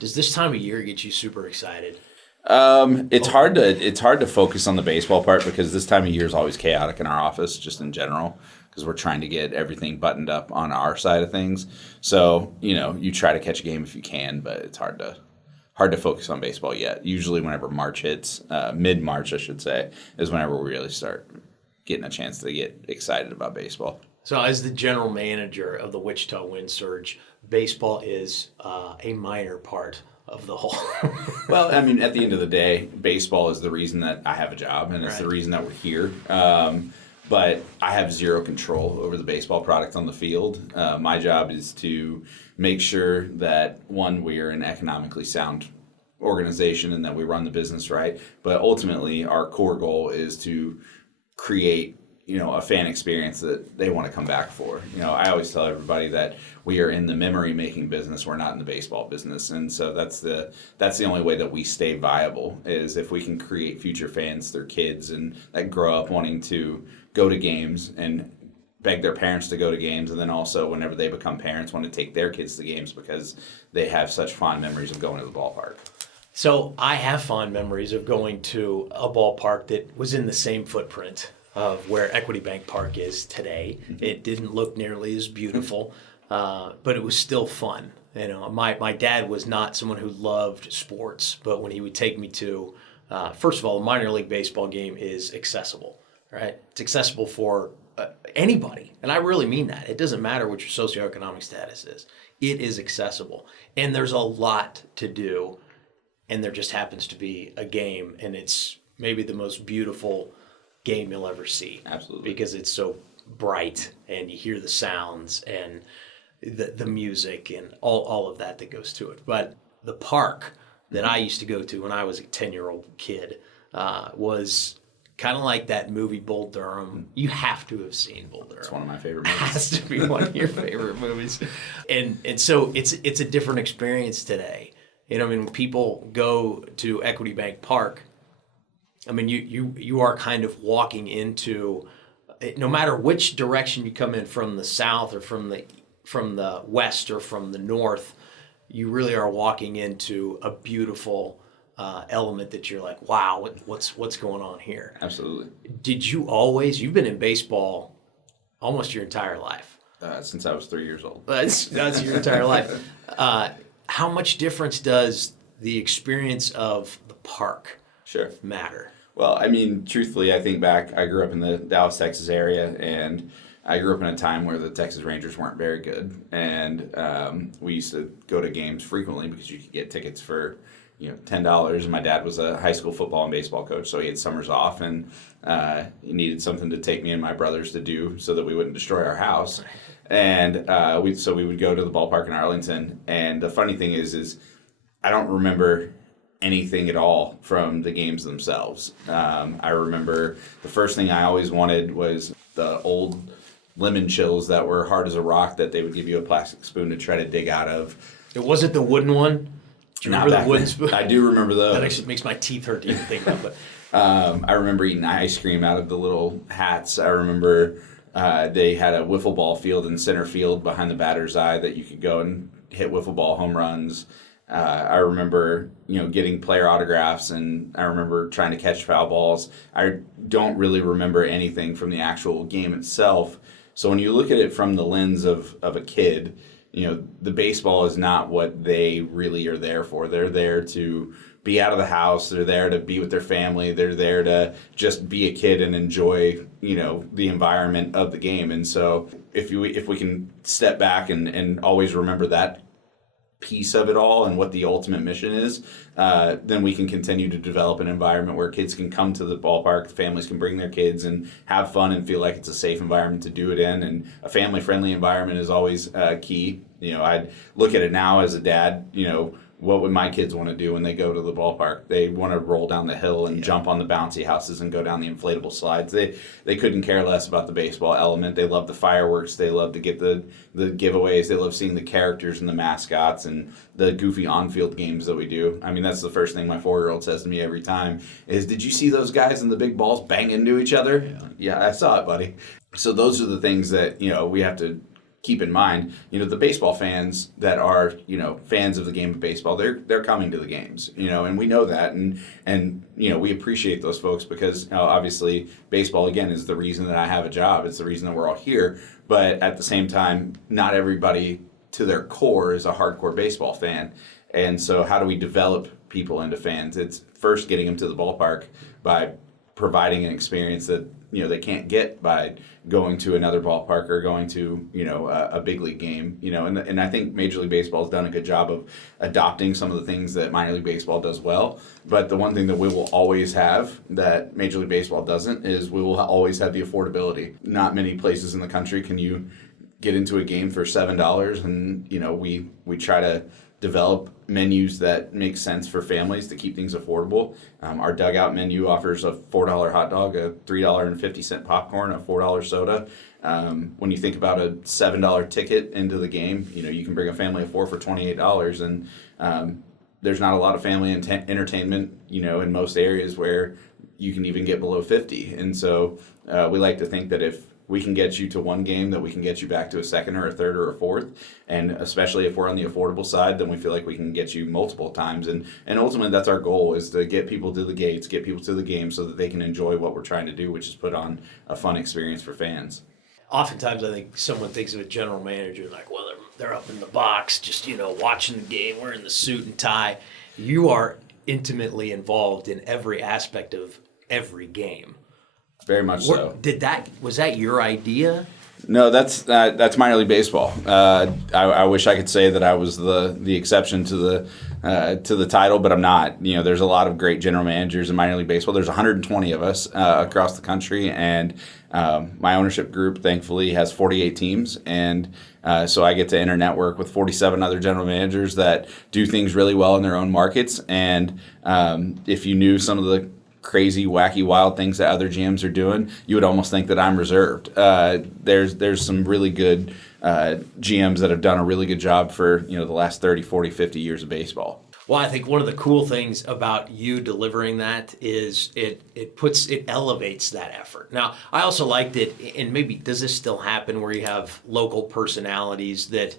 Does this time of year get you super excited? It's hard to focus on the baseball part because this time of year is always chaotic in our office, just in general, because we're trying to get everything buttoned up on our side of things. So, you try to catch a game if you can, but it's hard to focus on baseball yet. Usually whenever March hits, mid-March, I should say, is whenever we really start getting a chance to get excited about baseball. So as the general manager of the Wichita Wind Surge, baseball is a minor part of the whole. Well, I mean, at the end of the day, baseball is the reason that I have a job, and it's the reason that we're here. But I have zero control over the baseball product on the field. My job is to make sure that, one, we are an economically sound organization and that we run the business right. But ultimately, our core goal is to create a fan experience that they want to come back for. I always tell everybody that we are in the memory making business. We're not in the baseball business. And so that's the only way that we stay viable is if we can create future fans, their kids, and that grow up wanting to go to games and beg their parents to go to games. And then also whenever they become parents, want to take their kids to games because they have such fond memories of going to the ballpark. So I have fond memories of going to a ballpark that was in the same footprint of where Equity Bank Park is today. Mm-hmm. It didn't look nearly as beautiful, but it was still fun. My dad was not someone who loved sports, but when he would take me to, first of all, a minor league baseball game is accessible, right? It's accessible for anybody, and I really mean that. It doesn't matter what your socioeconomic status is. It is accessible, and there's a lot to do, and there just happens to be a game, and it's maybe the most beautiful game you'll ever see. Absolutely. Because it's so bright and you hear the sounds and the music and all of that goes to it. But the park that I used to go to when I was a 10-year-old kid was kind of like that movie Bull Durham. You have to have seen Bull Durham. It's one of my favorite movies. It has to be one of your favorite movies. And so it's a different experience today. When people go to Equity Bank Park, you are kind of walking into, no matter which direction you come in, from the south or from the west or from the north, you really are walking into a beautiful element that you're like, wow, what's going on here? Absolutely. Did you always? You've been in baseball almost your entire life. Since I was 3 years old. That's your entire life. How much difference does the experience of the park matter? Well, truthfully, I think back, I grew up in the Dallas, Texas area, and I grew up in a time where the Texas Rangers weren't very good. And we used to go to games frequently because you could get tickets for $10. And my dad was a high school football and baseball coach, so he had summers off, and he needed something to take me and my brothers to do so that we wouldn't destroy our house. And we would go to the ballpark in Arlington. And the funny thing is I don't remember anything at all from the games themselves. I remember the first thing I always wanted was the old lemon chills that were hard as a rock that they would give you a plastic spoon to try to dig out of. It wasn't the wooden one? Do you remember the wooden spoon? I do remember those. That actually makes my teeth hurt to even think about it. I remember eating ice cream out of the little hats. I remember they had a wiffle ball field in center field behind the batter's eye that you could go and hit wiffle ball home runs. I remember, getting player autographs, and I remember trying to catch foul balls. I don't really remember anything from the actual game itself. So when you look at it from the lens of a kid, the baseball is not what they really are there for. They're there to be out of the house. They're there to be with their family. They're there to just be a kid and enjoy, the environment of the game. And so if we can step back and always remember that piece of it all and what the ultimate mission is, then we can continue to develop an environment where kids can come to the ballpark, families can bring their kids and have fun and feel like it's a safe environment to do it in, and a family-friendly environment is always key. I'd look at it now as a dad, what would my kids want to do when they go to the ballpark? They want to roll down the hill and jump on the bouncy houses and go down the inflatable slides. They couldn't care less about the baseball element. They love the fireworks. They love to get the giveaways. They love seeing the characters and the mascots and the goofy on-field games that we do. That's the first thing my 4-year-old says to me every time is, "Did you see those guys in the big balls bang into each other?" Yeah, I saw it, buddy. So those are the things that, we have to keep in mind, the baseball fans that are, fans of the game of baseball, they're coming to the games, and we know that, and we appreciate those folks because obviously baseball again is the reason that I have a job. It's the reason that we're all here. But at the same time, not everybody to their core is a hardcore baseball fan. And so how do we develop people into fans? It's first getting them to the ballpark by providing an experience that they can't get by going to another ballpark or going to a big league game. And I think Major League Baseball has done a good job of adopting some of the things that minor league baseball does well. But the one thing that we will always have that Major League Baseball doesn't is we will always have the affordability. Not many places in the country can you get into a game for $7, and we try to develop menus that make sense for families to keep things affordable. Our dugout menu offers a $4 hot dog, a $3.50 popcorn, a $4 soda. When you think about a $7 ticket into the game, you can bring a family of four for $28, and there's not a lot of family entertainment, in most areas where you can even get below 50. And so we like to think that if we can get you to one game, that we can get you back to a second or a third or a fourth. And especially if we're on the affordable side, then we feel like we can get you multiple times. And ultimately, that's our goal, is to get people to the gates, get people to the game so that they can enjoy what we're trying to do, which is put on a fun experience for fans. Oftentimes, I think someone thinks of a general manager like, well, they're up in the box, just, watching the game, wearing the suit and tie. You are intimately involved in every aspect of every game. Very much so. Was that your idea? No, that's minor league baseball. I wish I could say that I was the exception to the title, but I'm not. There's a lot of great general managers in minor league baseball. There's 120 of us across the country, and my ownership group, thankfully, has 48 teams, and so I get to internetwork with 47 other general managers that do things really well in their own markets. And if you knew some of the crazy, wacky, wild things that other GMs are doing, you would almost think that I'm reserved. There's some really good GMs that have done a really good job for the last 30, 40, 50 years of baseball. Well, I think one of the cool things about you delivering that is it elevates that effort. Now, I also liked it, and maybe does this still happen, where you have local personalities that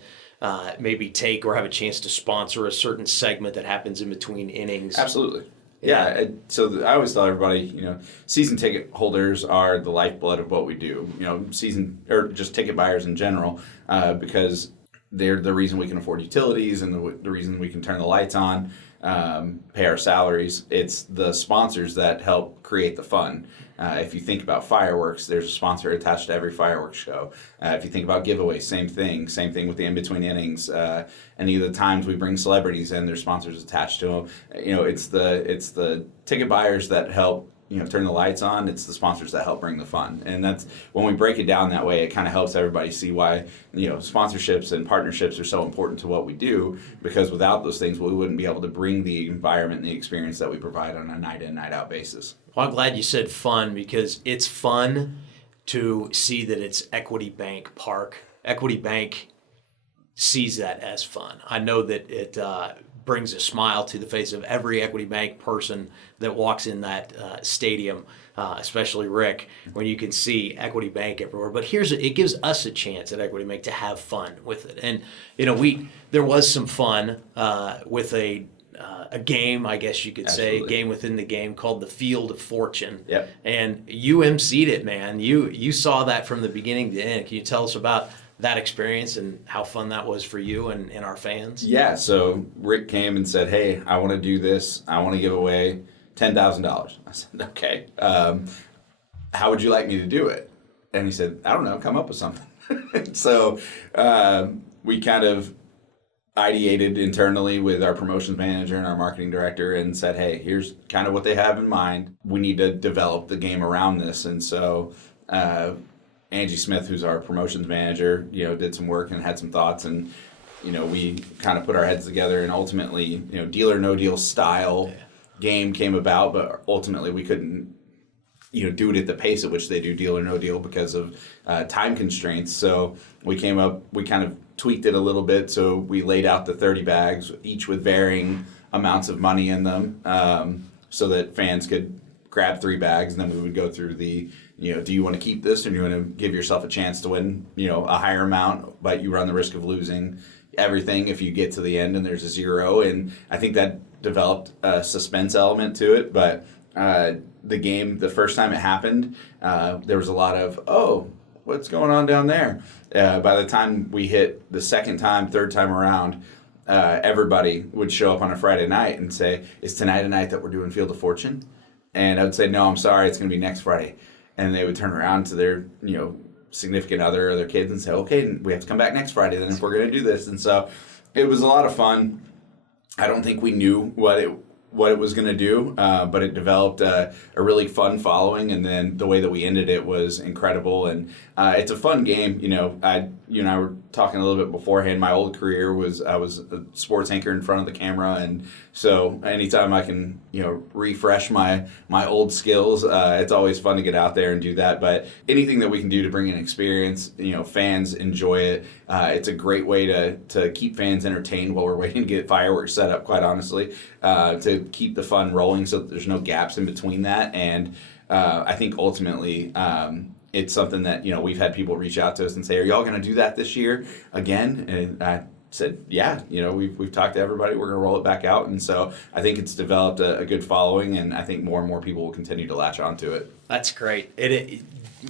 maybe take or have a chance to sponsor a certain segment that happens in between innings? Absolutely. Yeah, so I always tell everybody, season ticket holders are the lifeblood of what we do. Season or just ticket buyers in general, because they're the reason we can afford utilities and the reason we can turn the lights on, pay our salaries. It's the sponsors that help create the fun. If you think about fireworks, there's a sponsor attached to every fireworks show. If you think about giveaways, same thing with the in-between innings. Any of the times we bring celebrities in, there's sponsors attached to them. It's the ticket buyers that help turn the lights on. It's the sponsors that help bring the fun. And that's when we break it down that way, it kind of helps everybody see why sponsorships and partnerships are so important to what we do, because without those things, we wouldn't be able to bring the environment and the experience that we provide on a night in, night out basis. Well, I'm glad you said fun, because it's fun to see that it's Equity Bank Park. Equity Bank sees that as fun. I know that it brings a smile to the face of every Equity Bank person that walks in that stadium, especially Rick, when you can see Equity Bank everywhere. But it gives us a chance at Equity Bank to have fun with it. And there was some fun with a game, I guess you could say, a game within the game called the Field of Fortune. Yep. And you emceed it, man. You saw that from the beginning to end. Can you tell us about that experience and how fun that was for you and our fans? Yeah, so Rick came and said, hey, I want to do this. I want to give away $10,000. I said, okay. How would you like me to do it? And he said, I don't know, come up with something. So we kind of ideated internally with our promotions manager and our marketing director and said, hey, here's kind of what they have in mind. We need to develop the game around this. And so Angie Smith, who's our promotions manager, did some work and had some thoughts, and we kind of put our heads together, and ultimately, deal or no deal style game came about, but ultimately we couldn't do it at the pace at which they do deal or no deal because of time constraints. So we kind of tweaked it a little bit. So we laid out the 30 bags, each with varying amounts of money in them, so that fans could grab 3 bags, and then we would go through the do you want to keep this, or do you want to give yourself a chance to win, a higher amount, but you run the risk of losing everything if you get to the end and there's a zero. And I think that developed a suspense element to it. But the game, the first time it happened, there was a lot of, oh, what's going on down there? By the time we hit the second time, third time around, everybody would show up on a Friday night and say, is tonight a night that we're doing Field of Fortune? And I would say, no, I'm sorry, it's going to be next Friday. And they would turn around to their, significant other or their kids and say, okay, we have to come back next Friday then if we're going to do this. And so it was a lot of fun. I don't think we knew what it was going to do, but it developed a really fun following, and then the way that we ended it was incredible. And it's a fun game. You and I were talking a little bit beforehand. My old career was I was a sports anchor in front of the camera, and so anytime I can refresh my old skills, it's always fun to get out there and do that. But anything that we can do to bring in experience, fans enjoy it. It's a great way to keep fans entertained while we're waiting to get fireworks set up, quite honestly, to keep the fun rolling so that there's no gaps in between that. And I think ultimately it's something that, we've had people reach out to us and say, are y'all going to do that this year again? And I said, yeah, we've talked to everybody. We're going to roll it back out. And so I think it's developed a good following, and I think more and more people will continue to latch onto it. That's great.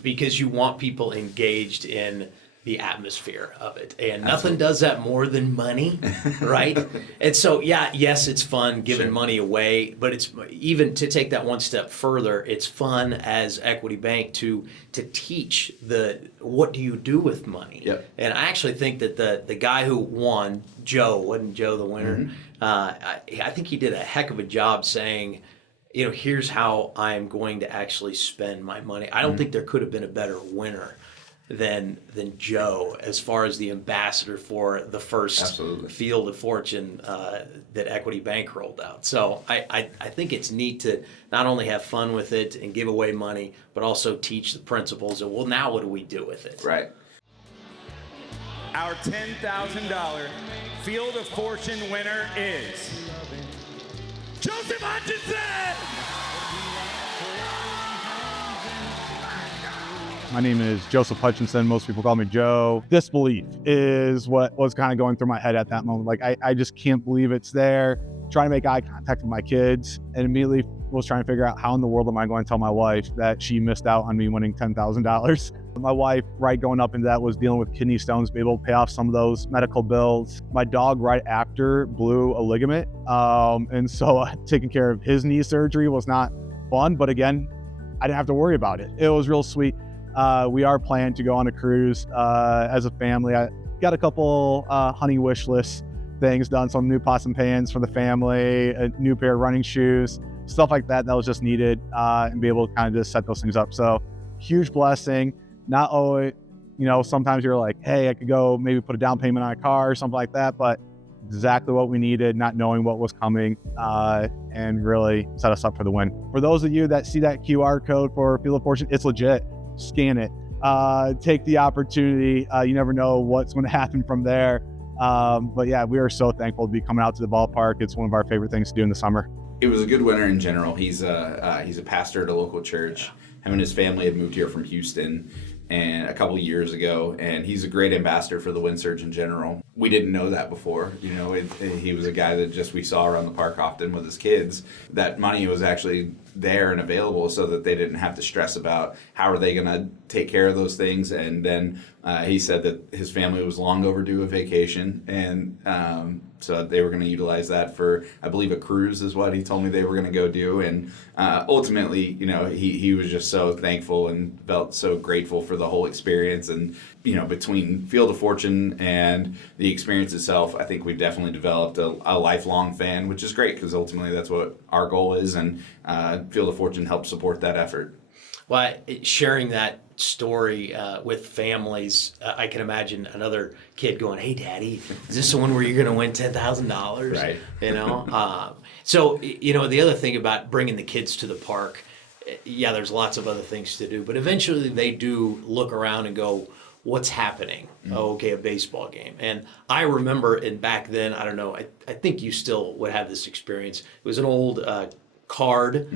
Because you want people engaged in the atmosphere of it. And nothing does that more than money, right? And so, yes, it's fun giving money away, but it's even to take that one step further, it's fun as Equity Bank to teach what do you do with money. Yep. And I actually think that the guy who won, Joe, wasn't Joe the winner? Mm-hmm. I think he did a heck of a job saying, here's how I'm going to actually spend my money. I don't think there could have been a better winner than Joe as far as the ambassador for the first Absolutely. Field of Fortune that Equity Bank rolled out. So I think it's neat to not only have fun with it and give away money, but also teach the principles of, well, now what do we do with it? Right. Our $10,000 Field of Fortune winner is Joseph Hutchinson! My name is Joseph Hutchinson. Most people call me Joe. Disbelief is what was kind of going through my head at that moment. Like, I just can't believe it's there. Trying to make eye contact with my kids, and immediately was trying to figure out how in the world am I going to tell my wife that she missed out on me winning $10,000. My wife, right going up into that, was dealing with kidney stones, be able to pay off some of those medical bills. My dog, right after, blew a ligament. And so taking care of his knee surgery was not fun, but again, I didn't have to worry about it. It was real sweet. We are planning to go on a cruise as a family. I got a couple honey wish list things done, some new pots and pans for the family, a new pair of running shoes, stuff like that was just needed, and be able to kind of just set those things up. So huge blessing. Not always, sometimes you're like, hey, I could go maybe put a down payment on a car or something like that, but exactly what we needed, not knowing what was coming, and really set us up for the win. For those of you that see that QR code for Field of Fortune, it's legit. Scan it. Take the opportunity. You never know what's going to happen from there. But yeah, we are so thankful to be coming out to the ballpark. It's one of our favorite things to do in the summer. It was a good winter in general. He's a pastor at a local church. Him and his family had moved here from Houston and a couple years ago, and he's a great ambassador for the Wind Surge in general. We didn't know that before. He was a guy that we saw around the park often with his kids. That money was actually there and available so that they didn't have to stress about how are they going to take care of those things. And then he said that his family was long overdue a vacation, and so they were going to utilize that for, I believe, a cruise is what he told me they were going to go do. And ultimately, he was just so thankful and felt so grateful for the whole experience. And between Field of Fortune and the experience itself, I think we've definitely developed a lifelong fan, which is great because ultimately that's what our goal is, and Field of Fortune helps support that effort. Well, sharing that story with families, I can imagine another kid going, "Hey, Daddy, is this the one where you're going to win $10,000?" Right. So the other thing about bringing the kids to the park, there's lots of other things to do, but eventually they do look around and go, what's happening? Mm-hmm. Oh, okay, a baseball game. And I remember, back then, I don't know, I think you still would have this experience. It was an old card,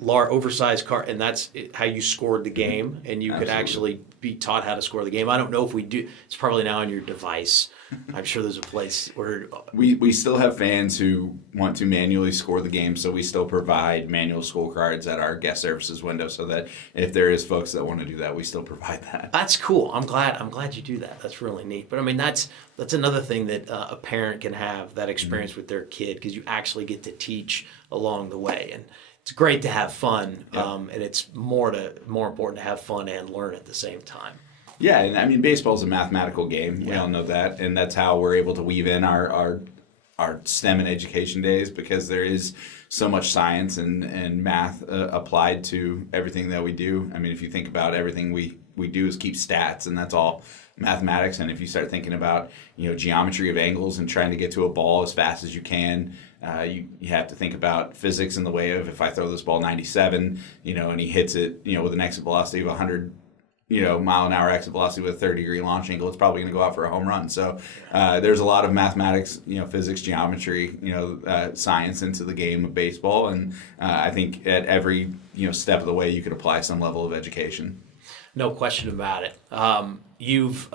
oversized card, and that's how you scored the game, and you could Absolutely. actually be taught how to score the game. I don't know if we do. It's probably now on your device. I'm sure there's a place where We still have fans who want to manually score the game, so we still provide manual scorecards at our guest services window, so that if there is folks that want to do that, we still provide that. that's cool. I'm glad you do that. That's really neat. But I mean, that's another thing that a parent can have that experience with their kid, because you actually get to teach along the way, and it's great to have fun. And it's more important to have fun and learn at the same time. Yeah, and I mean, baseball is a mathematical game. We all know that, and that's how we're able to weave in our STEM and education days, because there is so much science and math applied to everything that we do. I mean, if you think about everything we do is keep stats, and that's all mathematics. And if you start thinking about geometry of angles and trying to get to a ball as fast as you can, you have to think about physics in the way of, if I throw this ball 97, and he hits it with an exit velocity of 100 mile an hour exit velocity with a 30-degree launch angle, it's probably going to go out for a home run. So there's a lot of mathematics, physics, geometry, science into the game of baseball. And I think at every step of the way, you could apply some level of education. No question about it. You've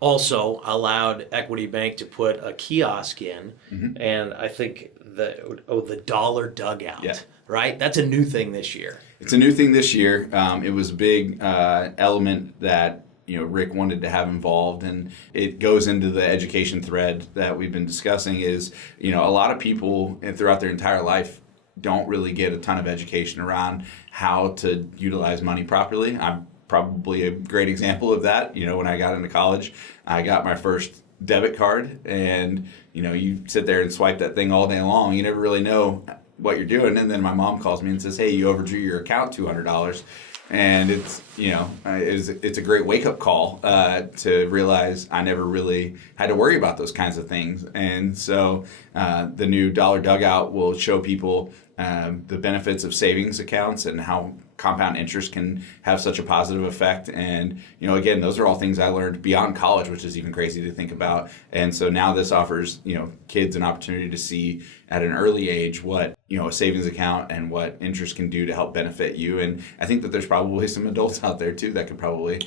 also allowed Equity Bank to put a kiosk in, and I think the dollar dugout, right? That's a new thing this year. It's a new thing this year. It was a big element that Rick wanted to have involved, and it goes into the education thread that we've been discussing. Is a lot of people throughout their entire life don't really get a ton of education around how to utilize money properly. I'm probably a great example of that. When I got into college, I got my first debit card, and you sit there and swipe that thing all day long. You never really know what you're doing, and then my mom calls me and says, "Hey, you overdrew your account $200," and it's it's a great wake up call to realize I never really had to worry about those kinds of things. And so the new dollar dugout will show people the benefits of savings accounts and how compound interest can have such a positive effect. And again, those are all things I learned beyond college, which is even crazy to think about. And so now this offers kids an opportunity to see at an early age what a savings account and what interest can do to help benefit you. And I think that there's probably some adults out there too that could probably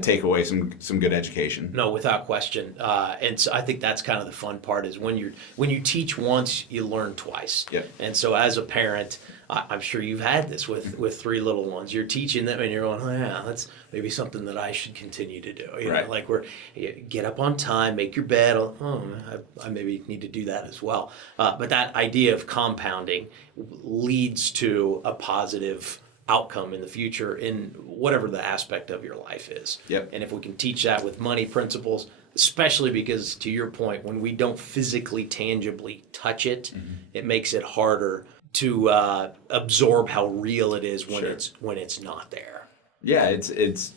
take away some good education. No, without question. And so I think that's kind of the fun part, is when you teach once, you learn twice. Yep. And so as a parent, I'm sure you've had this with three little ones. You're teaching them, and you're going, "Oh yeah, that's maybe something that I should continue to do." Right. Like get up on time, make your bed. I maybe need to do that as well. But that idea of compounding leads to a positive outcome in the future in whatever the aspect of your life is. Yep. And if we can teach that with money principles, especially because, to your point, when we don't physically, tangibly touch it, it makes it harder to absorb how real it is when it's not there. Yeah, it's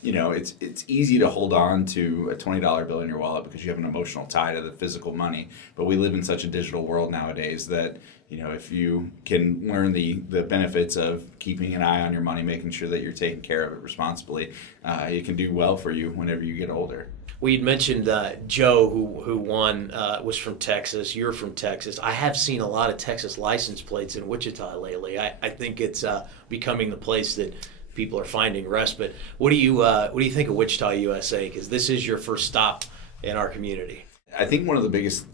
easy to hold on to a $20 bill in your wallet because you have an emotional tie to the physical money. But we live in such a digital world nowadays that if you can learn the benefits of keeping an eye on your money, making sure that you're taking care of it responsibly, it can do well for you whenever you get older. We had mentioned Joe, who won, was from Texas. You're from Texas. I have seen a lot of Texas license plates in Wichita lately. I think it's becoming the place that people are finding respite. What do you think of Wichita, USA? Because this is your first stop in our community. I think one of the biggest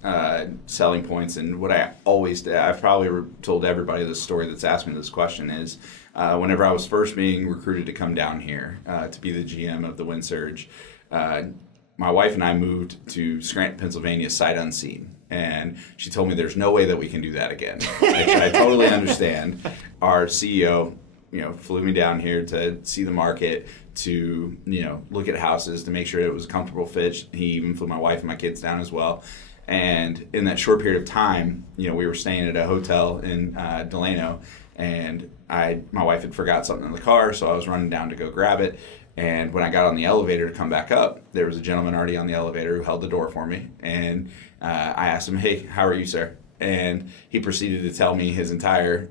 selling points, and what I've probably told everybody this story that's asked me this question, is whenever I was first being recruited to come down here to be the GM of the Wind Surge, my wife and I moved to Scranton, Pennsylvania, sight unseen. And she told me there's no way that we can do that again, which I totally understand. Our CEO, flew me down here to see the market, to, look at houses, to make sure it was a comfortable fit. He even flew my wife and my kids down as well. And in that short period of time, we were staying at a hotel in Delano, and my wife had forgot something in the car, so I was running down to go grab it. And when I got on the elevator to come back up, there was a gentleman already on the elevator who held the door for me. And I asked him, "Hey, how are you, sir?" And he proceeded to tell me his entire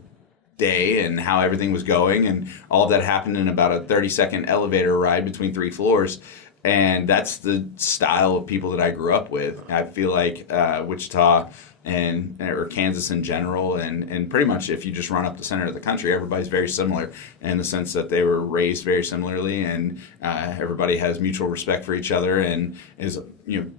day and how everything was going. And all of that happened in about a 30-second elevator ride between 3 floors. And that's the style of people that I grew up with. I feel like Wichita or Kansas in general, and pretty much if you just run up the center of the country, everybody's very similar in the sense that they were raised very similarly, and everybody has mutual respect for each other and is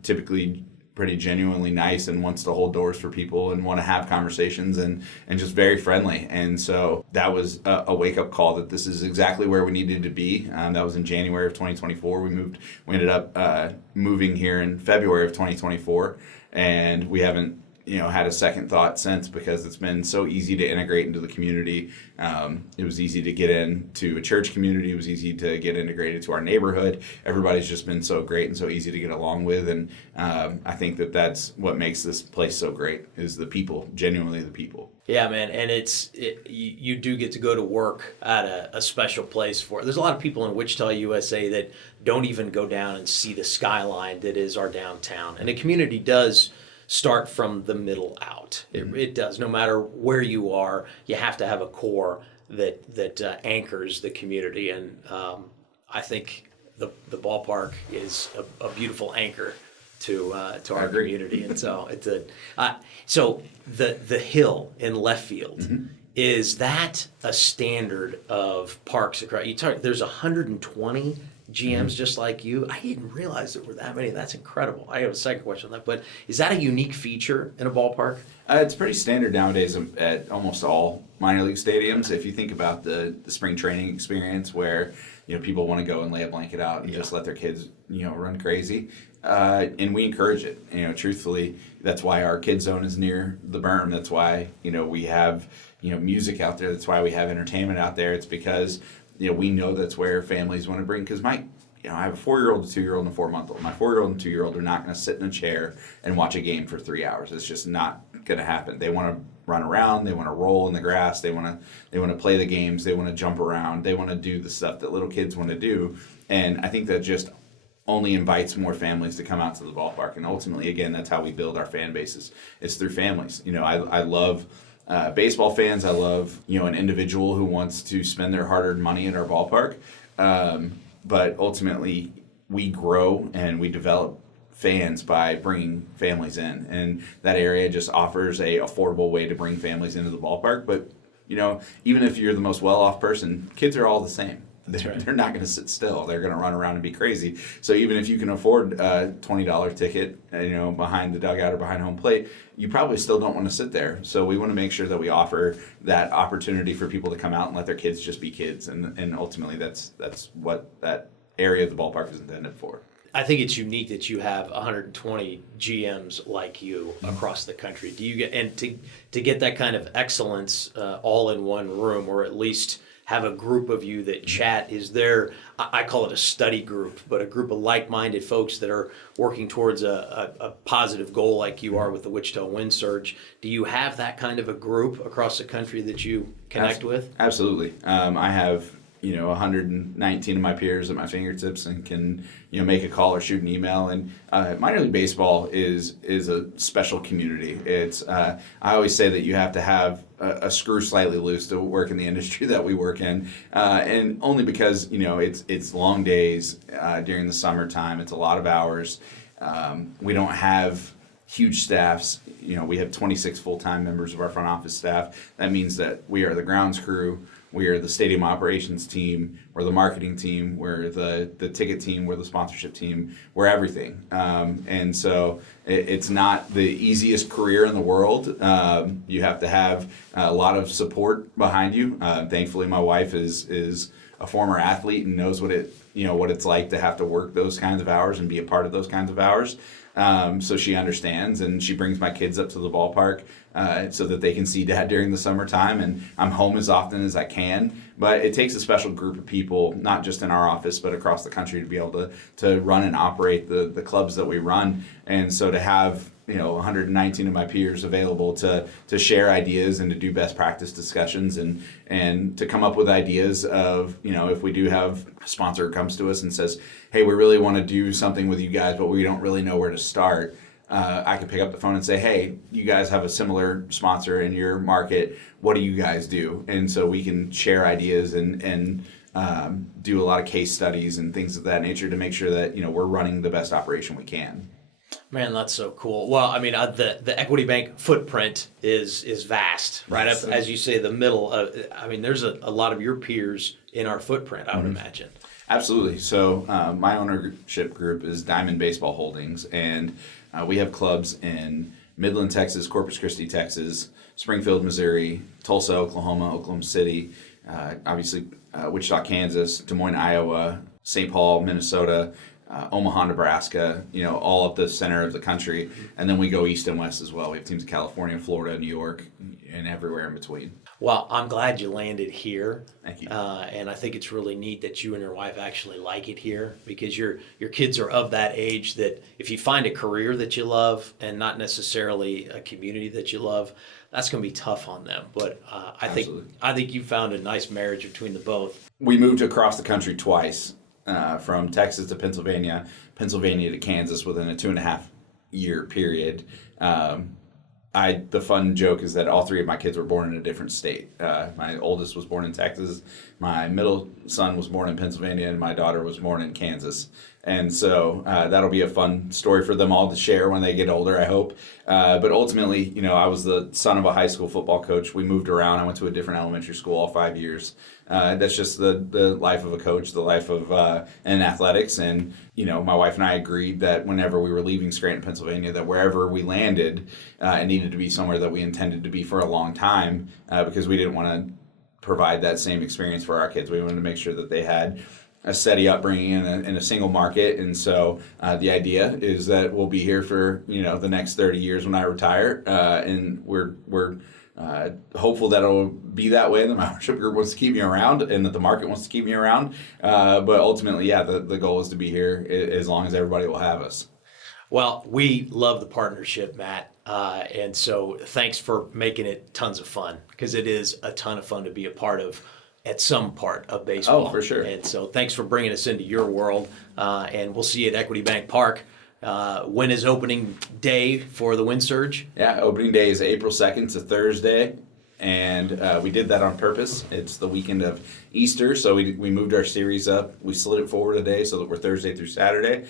typically pretty genuinely nice and wants to hold doors for people and want to have conversations and just very friendly. And so that was a wake-up call that this is exactly where we needed to be. That was in January of 2024. We ended up moving here in February of 2024, and we haven't had a second thought since, because it's been so easy to integrate into the community. It was easy to get into a church community. It was easy to get integrated to our neighborhood. Everybody's just been so great and so easy to get along with. And I think that that's what makes this place so great, is the people, genuinely the people. Yeah, man, and you do get to go to work at a special place there's a lot of people in Wichita, USA that don't even go down and see the skyline that is our downtown. And a community does start from the middle out. It does. No matter where you are, you have to have a core that anchors the community. And I think the ballpark is a beautiful anchor to our community. And so it's so the hill in left field, is that a standard of parks across? There's 120 GMs just like you. I didn't realize there were that many. That's incredible. I have a second question on that, but is that a unique feature in a ballpark? It's pretty standard nowadays at almost all minor league stadiums. If you think about the spring training experience, where people want to go and lay a blanket out and just let their kids run crazy, and we encourage it. Truthfully, that's why our kid zone is near the berm. That's why we have music out there. That's why we have entertainment out there. It's because we know that's where families want to bring, because I have a 4-year-old, a 2-year-old, and a 4-month-old. My 4-year-old and 2-year-old are not going to sit in a chair and watch a game for 3 hours. It's just not going to happen. They want to run around. They want to roll in the grass. They want to play the games. They want to jump around. They want to do the stuff that little kids want to do. And I think that just only invites more families to come out to the ballpark. And ultimately, again, that's how we build our fan bases. It's through families. I love baseball fans. I love an individual who wants to spend their hard-earned money at our ballpark, but ultimately we grow and we develop fans by bringing families in, and that area just offers a affordable way to bring families into the ballpark. But even if you're the most well-off person, kids are all the same. They're not going to sit still. They're going to run around and be crazy. So even if you can afford a $20 ticket, behind the dugout or behind home plate, you probably still don't want to sit there. So we want to make sure that we offer that opportunity for people to come out and let their kids just be kids. And ultimately, that's what that area of the ballpark is intended for. I think it's unique that you have 120 GMs like you across the country. Do you get to get that kind of excellence all in one room, or at least have a group of you that chat? Is there, I call it a study group, but a group of like-minded folks that are working towards a positive goal like you are with the Wichita Wind Surge? Do you have that kind of a group across the country that you connect with? Absolutely. I have 119 of my peers at my fingertips and can make a call or shoot an email. And minor league baseball is a special community. It's I always say that you have to have a screw slightly loose to work in the industry that we work in, and only because it's long days during the summertime. It's a lot of hours. We don't have huge staffs. We have 26 full-time members of our front office staff. That means that we are the grounds crew, we are the stadium operations team, we're the marketing team, we're the ticket team, we're the sponsorship team, we're everything. And so it's not the easiest career in the world. You have to have a lot of support behind you. Thankfully, my wife is a former athlete and knows what it's like to have to work those kinds of hours and be a part of those kinds of hours. So she understands, and she brings my kids up to the ballpark so that they can see Dad during the summertime, and I'm home as often as I can. But it takes a special group of people, not just in our office, but across the country, to be able to run and operate the clubs that we run. And so to have 119 of my peers available to share ideas and to do best practice discussions and to come up with ideas of, if we do have a sponsor who comes to us and says, hey, we really want to do something with you guys, but we don't really know where to start. I can pick up the phone and say, hey, you guys have a similar sponsor in your market. What do you guys do? And so we can share ideas and do a lot of case studies and things of that nature to make sure that, we're running the best operation we can. Man, that's so cool. Well, I mean, the Equity Bank footprint is vast, right? Yes. Up, as you say, the middle. I mean, there's a lot of your peers in our footprint, I would imagine. Absolutely. So my ownership group is Diamond Baseball Holdings, and we have clubs in Midland, Texas, Corpus Christi, Texas, Springfield, Missouri, Tulsa, Oklahoma City, obviously Wichita, Kansas, Des Moines, Iowa, St. Paul, Minnesota, Omaha, Nebraska, all up the center of the country. And then we go east and west as well. We have teams in California, Florida, New York, and everywhere in between. Well, I'm glad you landed here. Thank you. And I think it's really neat that you and your wife actually like it here, because your kids are of that age that if you find a career that you love and not necessarily a community that you love, that's going to be tough on them. But I think you found a nice marriage between the both. We moved across the country twice, from Texas to Pennsylvania, Pennsylvania to Kansas within a 2.5-year period. The fun joke is that all three of my kids were born in a different state. My oldest was born in Texas, my middle son was born in Pennsylvania, and my daughter was born in Kansas. And so that'll be a fun story for them all to share when they get older, I hope. But ultimately, I was the son of a high school football coach. We moved around. I went to a different elementary school all 5 years. That's just the life of a coach, the life of in athletics. And, my wife and I agreed that whenever we were leaving Scranton, Pennsylvania, that wherever we landed, it needed to be somewhere that we intended to be for a long time, because we didn't want to provide that same experience for our kids. We wanted to make sure that they had a steady upbringing in a single market. And so the idea is that we'll be here for the next 30 years when I retire, and we're hopeful that it'll be that way, and the membership group wants to keep me around and that the market wants to keep me around, but ultimately, the goal is to be here as long as everybody will have us. Well, we love the partnership, Matt. And so thanks for making it tons of fun, because it is a ton of fun to be a part of at some part of baseball. Oh, for sure. And so thanks for bringing us into your world. And we'll see you at Equity Bank Park. When is opening day for the Wind Surge? Yeah, opening day is April 2nd. It's a Thursday. And we did that on purpose. It's the weekend of Easter, so we moved our series up. We slid it forward a day so that we're Thursday through Saturday.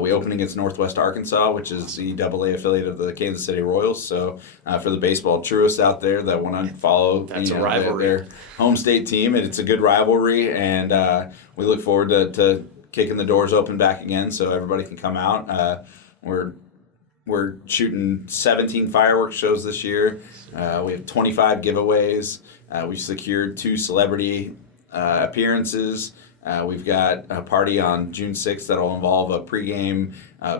We open against Northwest Arkansas, which is the AA affiliate of the Kansas City Royals. So for the baseball truists out there that want to follow That's a rivalry. Their home state team, it's a good rivalry, and we look forward to kicking the doors open back again so everybody can come out. We're shooting 17 fireworks shows this year. We have 25 giveaways. We've secured 2 celebrity appearances. We've got a party on June 6th that'll involve a pregame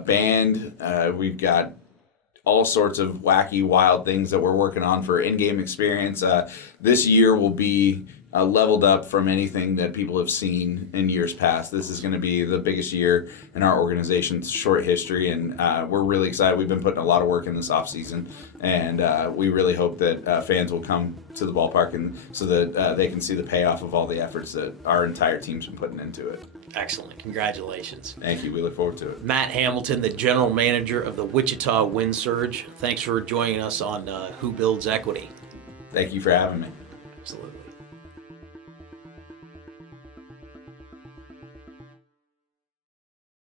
band. We've got all sorts of wacky, wild things that we're working on for in-game experience. This year will be leveled up from anything that people have seen in years past. This is going to be the biggest year in our organization's short history, and we're really excited. We've been putting a lot of work in this offseason, and we really hope that fans will come to the ballpark and so that they can see the payoff of all the efforts that our entire team's been putting into it. Excellent. Congratulations. Thank you. We look forward to it. Matt Hamilton, the general manager of the Wichita Wind Surge. Thanks for joining us on Who Builds Equity. Thank you for having me.